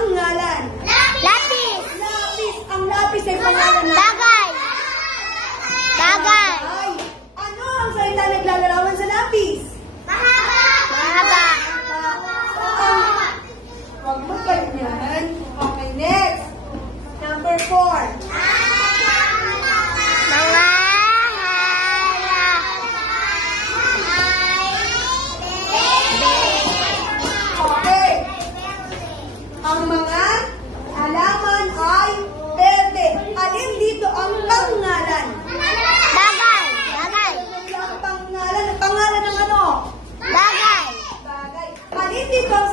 pangalan? Lapis. Lapis. Ang lapis ay pangalan na? Bagay. Bagay. Ay, ano ang salita naglalarawan sa lapis? Mahaba. Huwag mo ganyan. Okay, next. Number 4. Mga Okay. Ang mga halaman ay berde. Alin dito ang pangalan? bagay. Bagay. Ang pangalan ng ano? Bagay. Bagay. Alin dito ang